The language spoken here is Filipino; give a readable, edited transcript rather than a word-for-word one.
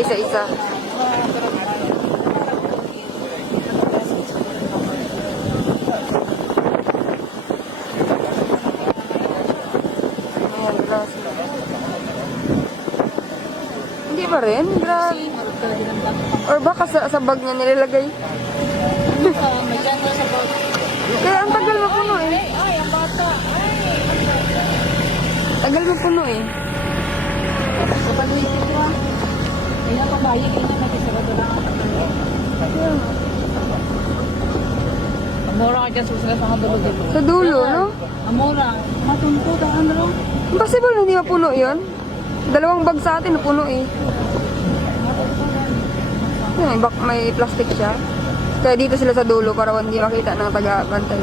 Pa-isa-isa. Ayan, glass. Hindi ba rin? Grabe. Or baka sa bag niya nilalagay. Kaya ang tagal mapuno eh. Ay, ang bata. Tagal mapuno eh. Kapaluin ko ba? Kaya pabayag ina na sa bato lang. Amora ka dyan susila sa mga dulo-dulo. Sa dulo, no? Amora, matunto ka ano? Impossible na hindi mapuno yun. Dalawang bag sa atin napuno eh. May plastic siya. Kaya dito sila sa dulo para hindi makita ng taga-bantay.